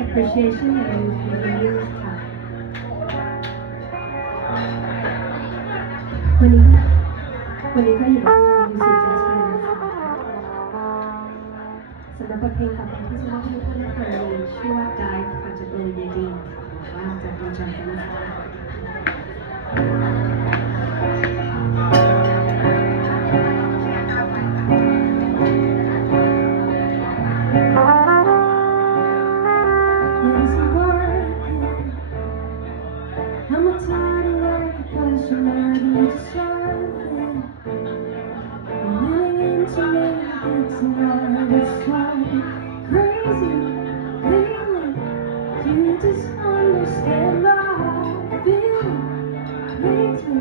Appreciation and Reviews ค่ะวันนี้ก็อยู่กับเราอยู่สุดใจเชียร์นะคะสำหรับบทเพลงต่อไปที่จะมอบให้ทุกท่านได้ฟังมีชื่อว่า Dive ค่ะจากโดยเยดีค่ะว่าจะเป็นจอยกันนะคะ I'm a tired of life because you're not deserving. I'm living into me, it's hard, it's like crazy lately. You just understand my feeling, makes me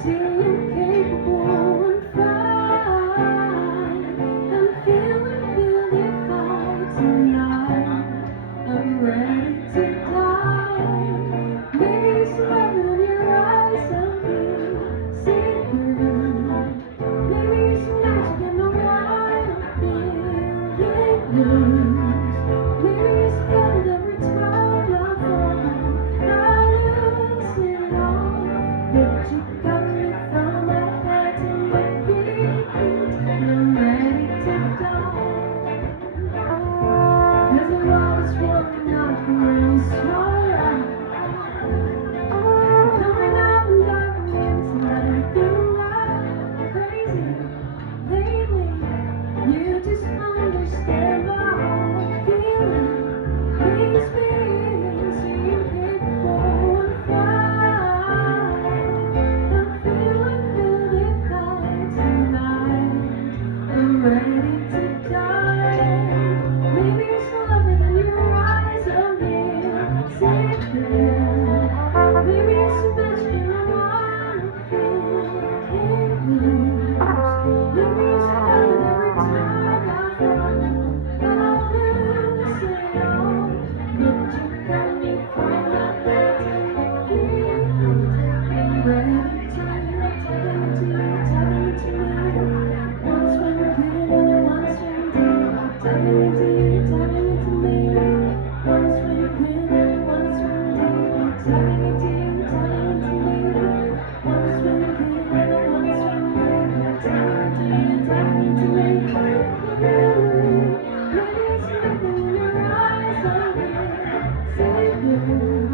see you capable and fine. I'm feeling beautified tonight. I'm ready to die. Maybe it's love in your eyes and me see through. Maybe it's magic in the wild feeling loose. Maybe it's fun every time I fall. I lose it all, but you got me from my head to my feet. I'm ready to die. 'Cause I'm always walking off the rails so right. Coming out and diving into life, feel like crazy lately. You just understand my feeling, makes me see you capable and fine. I'm feeling beautified tonight. I'm ready to die. Maybe it's lover than your eyes of me see through. Maybe it's a magic in the wild feeling loose. Maybe it's fun every time I fall. I lose it all, but you got me from my head to my feet. I'm ready to dive into you. Wanna swim clean and I wanna swim deep. Diving into you, diving into me. Wanna swim clean and I wanna swim deep. Diving into you, diving into me. Wanna swim clean and I wanna swim deep. Diving into you, diving into me. Maybe it's nothing in your eyes I can see through.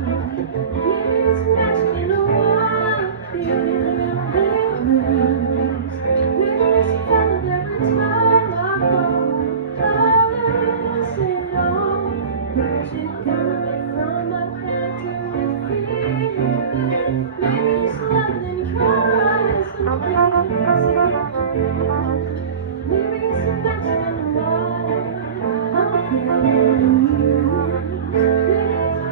Maybe it's magic in a wild feeling loose. Maybe it's fun every time I fall. I lose it all, but you got me from my head to my feet. Maybe it's love in your eyes and maybe it's a magic in the wild. I'm feeling loose. Maybe it's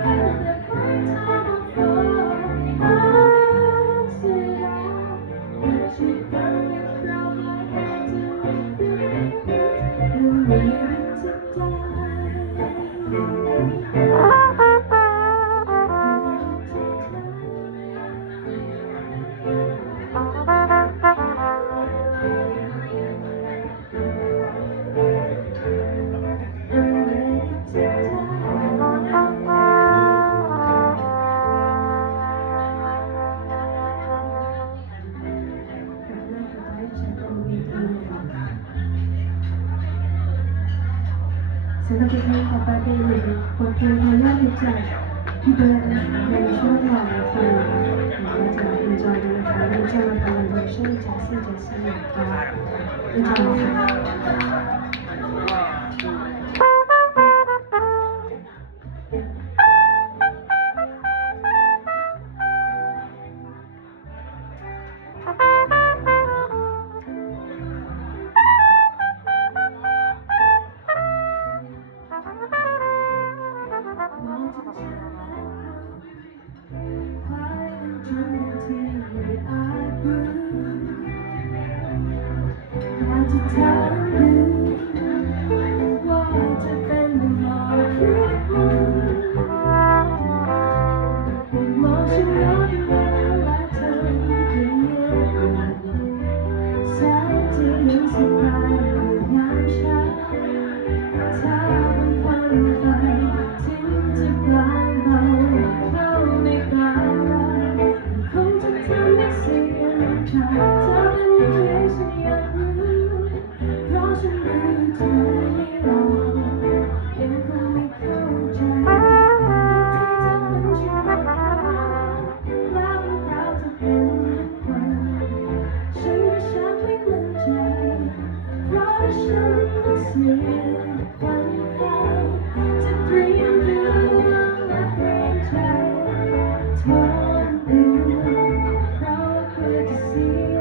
fun every time I fall. I lose it all, but you got me from my head to my feet. I'm ready toสำหรับเพลงต่อไปเป็นบทเพลงยอดฮิตจากพี่เบิร์ดนะคะในช่วงหล่อในฟังเราจะ enjoy กันนะคะเราจะมาทำเป็นเวอร์ชันแจ๊สซี่นะคะ enjoy ค่ะ จะถามดูว่าจะเป็นหมอหรือคุณมองฉันย้อนมาและเธอเพียงเงียบแสงที่ยังสบายยามเช้าถ้าเป็นวันไฟถึงจะกลางเบาเข้าในตาเราคงจะทำให้เสียงขาดเธอเป็นยังไงฉันอยากรู้เพราะฉันรู้เธอไม่รอยังคงไม่เข้าใจที่เธอเป็นฉันแล้วเป็นเราจะเป็นคนฉันก็ชักไม่มั่นใจเพราะฉันต้องเสียวันไปจะเตรียมดูและเตรียมใจทนดูเพราะเคยจะเสีย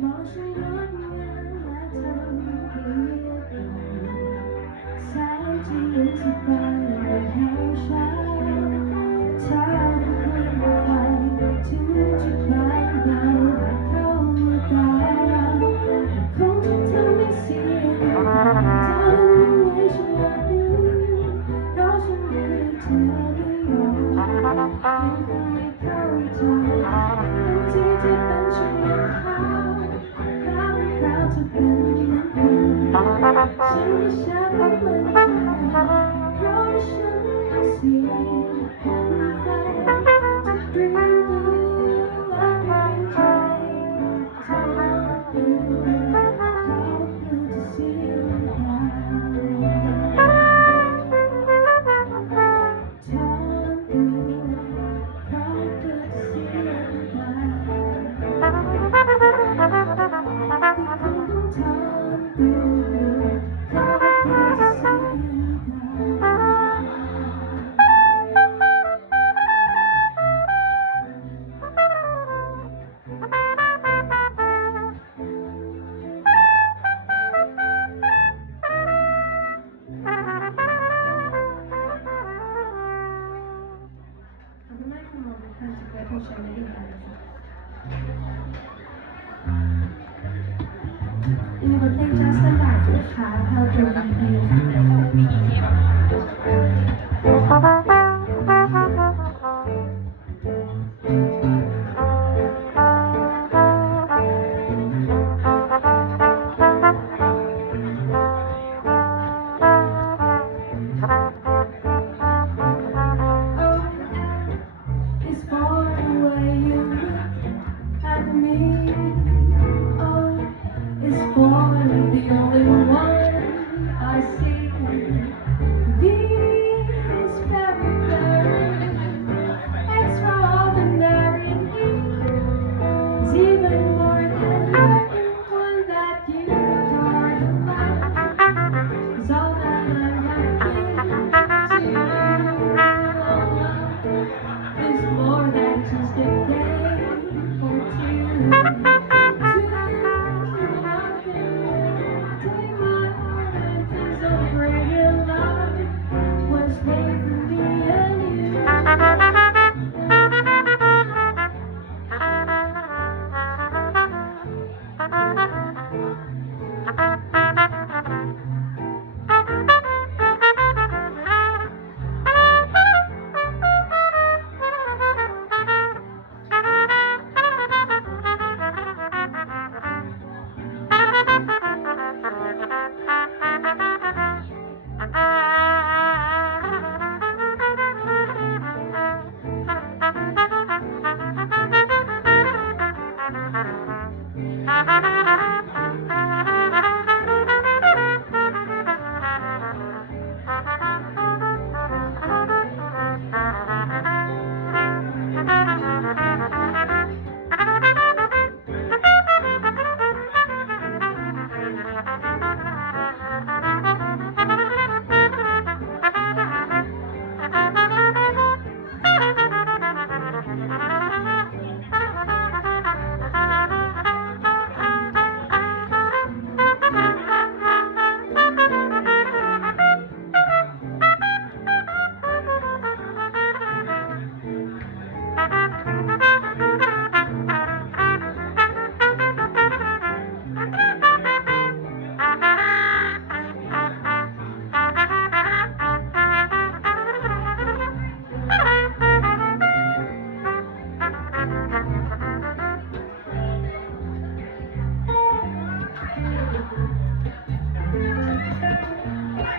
มองฉันย้อนมาและเธอเพียงเงียบแสงที่ยังสบายในยามเช้าถ้าเป็นวันไฟถึงจะกลางเบาเข้ามาตาเราคงจะทำให้เสียงเธอเป็นยังไงฉันอยากรู้เพราะฉันรู้เธอไม่ยอมยังคงไม่เข้าใจที่เธอเป็นฉันอยากหาแล้วเป็นเราจะเป็นเหมือนคนฉันไม่ใช่ไม่มั่นใจเพราะฉันต้องเสียวันไปจะเตรียมตัวและเตรียมใจทำดูเขาคือจะเสียดายทำดูเขาคือจะเสียดายมีบทเพลงจัสต์แบบนะคะ How Do We It's for the way you look at me. Oh, it's for the only one I see. This very, very extraordinary. It's even more than everyone that you talk about. It's all that I'm happy to it's more than just a day or two. Take my heart and please don't break it, love. What's made for me and you?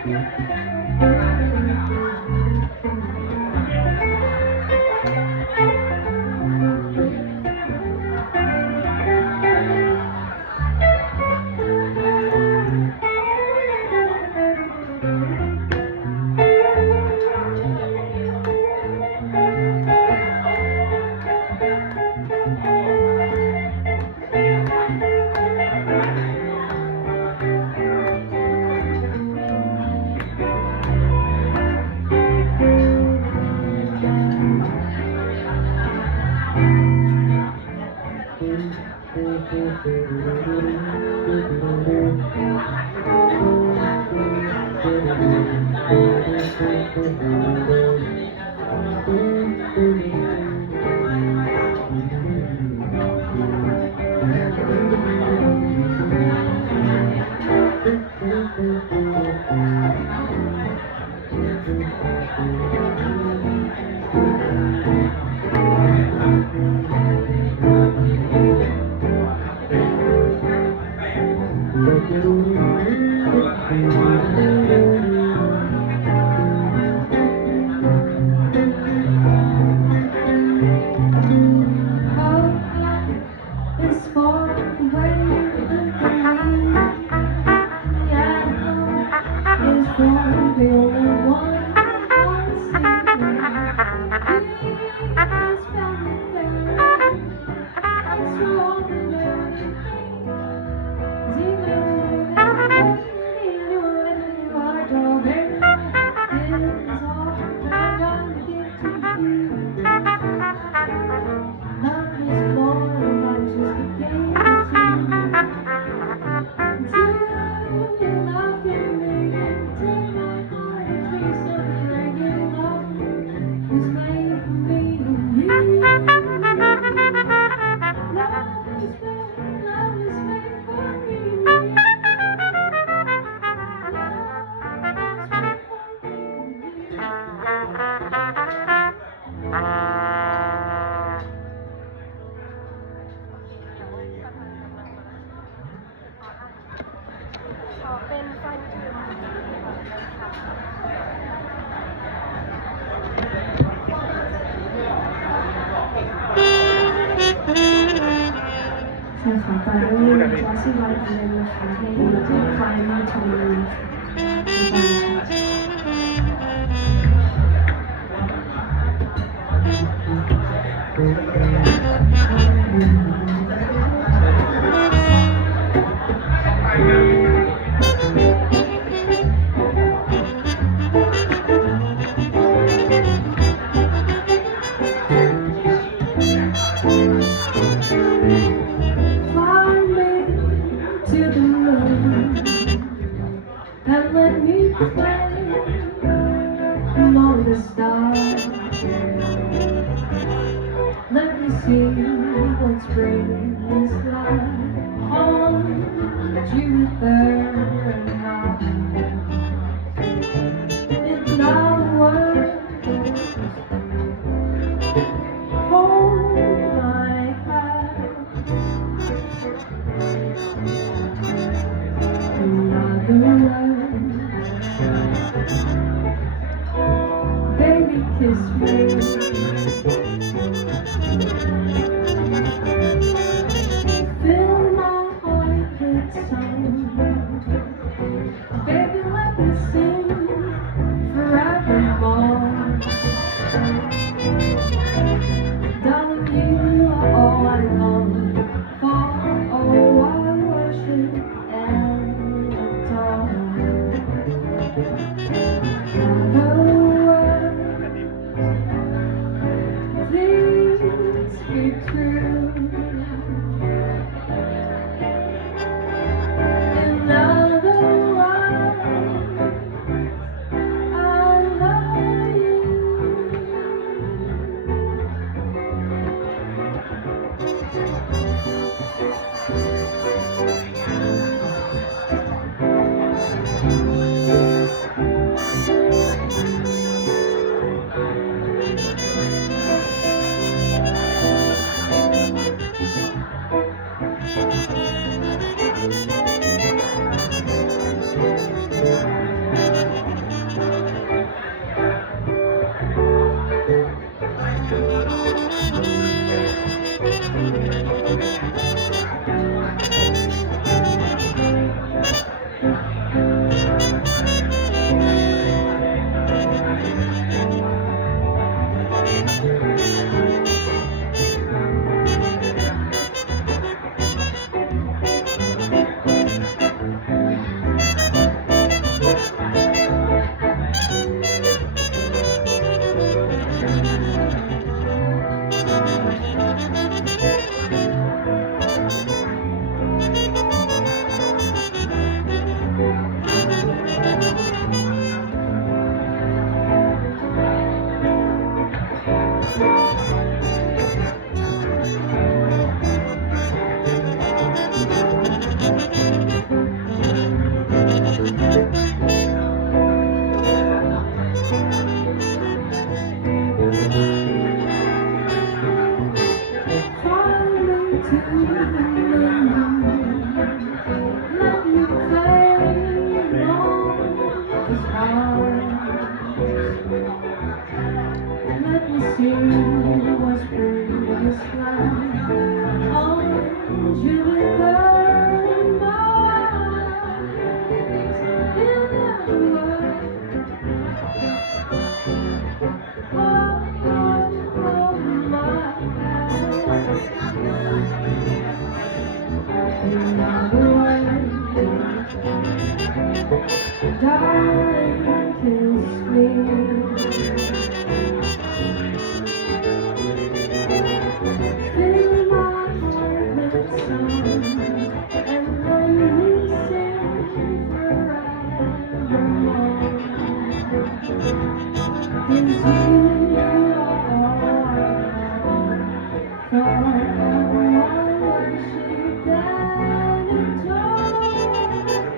It's far away, is for the only one I see. Please found me there. It's for all the learning things. Even when you are talking, it's all that I get to you. Love is more than just a game to love can make it take my heart a piece of your love is made for me and you. Love is made for me and you.ขอเป็นฟันถึงใช่ค่ะตอนนี้คลาสสิกไลฟ์เป็นนะคะให้ที่ไฟมาชมand let me play among the stars. Let me see what spring is like on Jupiter and Mars. It's not words, hold my hand. Baby, kiss me. Fill my heart with song. Baby, let me sing forevermore. Darling, you are all I long for. Oh, I worship and adore. Darling, kiss me. Fill my heart with song, and let me sing forevermore. 'Cause you are all I worship and adore.